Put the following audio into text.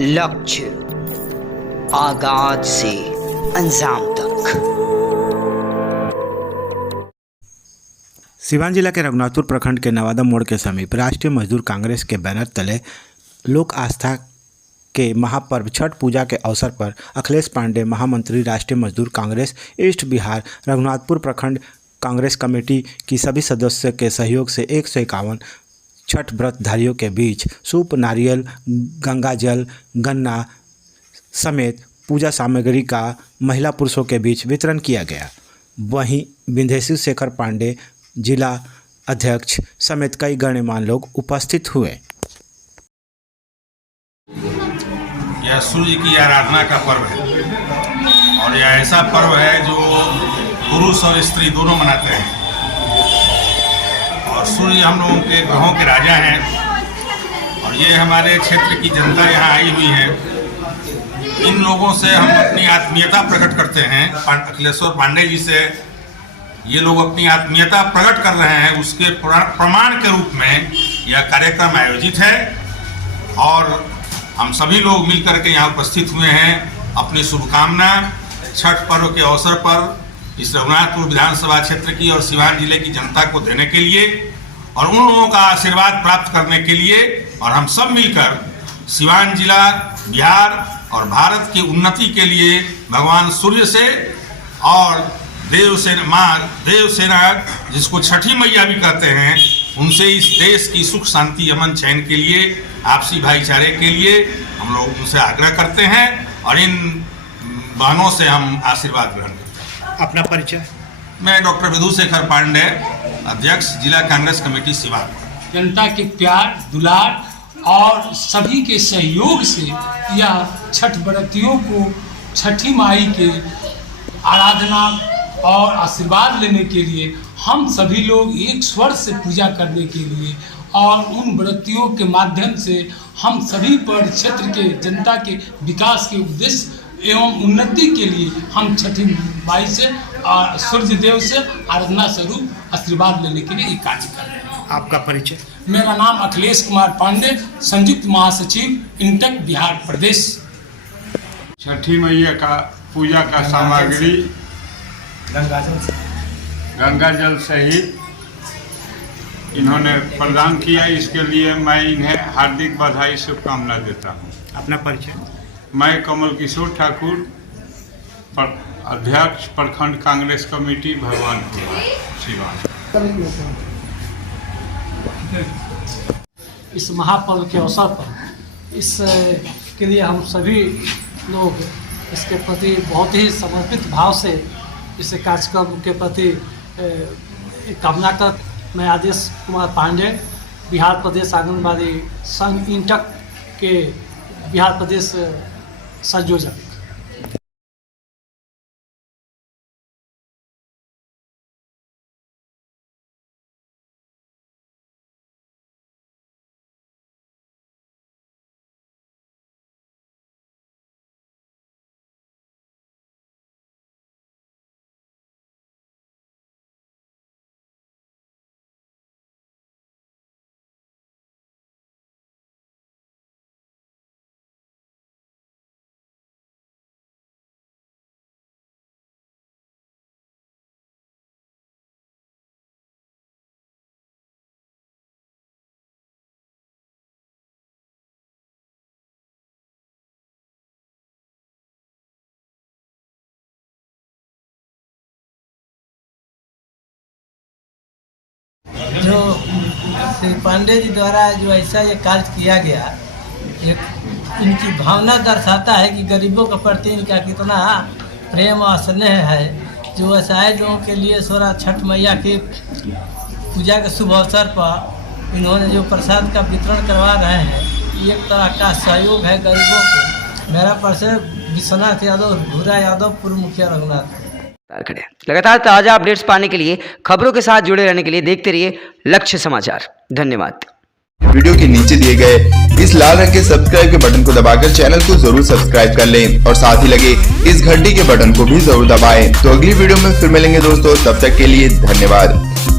लक्ष्य आगाज से अंजाम तक। सिवान जिला के रघुनाथपुर प्रखंड के नवादा मोड़ के समीप राष्ट्रीय मजदूर कांग्रेस के बैनर तले लोक आस्था के महापर्व छठ पूजा के अवसर पर अखिलेश पांडे, महामंत्री राष्ट्रीय मजदूर कांग्रेस ईस्ट बिहार रघुनाथपुर प्रखंड कांग्रेस कमेटी की सभी सदस्यों के सहयोग से 151 छठ व्रतधारियों के बीच सूप, नारियल, गंगा जल, गन्ना समेत पूजा सामग्री का महिला पुरुषों के बीच वितरण किया गया। वहीं विंध्येश्वर शेखर पांडे, जिला अध्यक्ष समेत कई गणमान्य लोग उपस्थित हुए। यह सूर्य की आराधना का पर्व है और यह ऐसा पर्व है जो पुरुष और स्त्री दोनों मनाते हैं। और सूर्य हम लोगों के ग्रहों के राजा हैं और ये हमारे क्षेत्र की जनता यहाँ आई हुई है। इन लोगों से हम अपनी आत्मीयता प्रकट करते हैं। अखिलेश्वर पांडे जी से ये लोग अपनी आत्मीयता प्रकट कर रहे हैं, उसके प्रमाण के रूप में यह कार्यक्रम आयोजित है और हम सभी लोग मिलकर के यहाँ उपस्थित हुए हैं। अपनी शुभकामना छठ पर्व के अवसर पर इस रघुनाथपुर विधानसभा क्षेत्र की और सिवान जिले की जनता को देने के लिए और उन लोगों का आशीर्वाद प्राप्त करने के लिए और हम सब मिलकर सिवान जिला, बिहार और भारत की उन्नति के लिए भगवान सूर्य से और देवसेना जिसको छठी मैया भी कहते हैं, उनसे इस देश की सुख, शांति, अमन, चैन के लिए, आपसी भाईचारे के लिए हम लोग उनसे आग्रह करते हैं और इन बहनों से हम आशीर्वाद ग्रहण करते हैं। अपना परिचय। मैं डॉक्टर विंध्येश्वर शेखर पांडे, अध्यक्ष जिला कांग्रेस कमेटी सिवान। जनता के प्यार, दुलार और सभी के सहयोग से यह छठ व्रतियों को छठी माई के आराधना और आशीर्वाद लेने के लिए हम सभी लोग एक स्वर से पूजा करने के लिए और उन व्रतियों के माध्यम से हम सभी पर क्षेत्र के जनता के विकास के उद्देश्य एवं उन्नति के लिए हम छठी माई से और सूर्य देव से आराधना स्वरूप आशीर्वाद लेने के लिए कार्य कर रहे हैं। आपका परिचय। मेरा नाम अखिलेश कुमार पांडे, संयुक्त महासचिव इंटक बिहार प्रदेश। छठी मैया का पूजा का सामग्री गंगा जल सहित इन्होंने प्रदान किया। इसके लिए मैं इन्हें हार्दिक बधाई, शुभकामना देता हूँ। अपना परिचय। मैं कमल किशोर ठाकुर, अध्यक्ष प्रखंड कांग्रेस कमेटी भगवानपुर सिवान। इस महापर्व के अवसर पर इसके लिए हम सभी लोग इसके प्रति बहुत ही समर्पित भाव से इस कार्यक्रम के प्रति कामना कर मैं आदेश कुमार पांडे, बिहार प्रदेश आंगनबाड़ी संघ इंटक के बिहार प्रदेश संयोजक। जो श्री पांडे जी द्वारा जो ऐसा ये कार्य किया गया, एक इनकी भावना दर्शाता है कि गरीबों के प्रति इनका कितना प्रेम और स्नेह है। जो असहाय लोगों के लिए सोरा छठ मैया की पूजा के शुभ अवसर पर इन्होंने जो प्रसाद का वितरण करवा रहे हैं, ये एक तरह का सहयोग है गरीबों को। मेरा परिचय विश्वनाथ यादव, भूरा यादव, पूर्व मुखिया रघुनाथ। लगातार ताजा अपडेट्स पाने के लिए, खबरों के साथ जुड़े रहने के लिए देखते रहिए लक्ष्य समाचार। धन्यवाद। वीडियो के नीचे दिए गए इस लाल रंग के सब्सक्राइब के बटन को दबाकर चैनल को जरूर सब्सक्राइब कर लें और साथ ही लगे इस घंटी के बटन को भी जरूर दबाएं। तो अगली वीडियो में फिर मिलेंगे दोस्तों, तब तक के लिए धन्यवाद।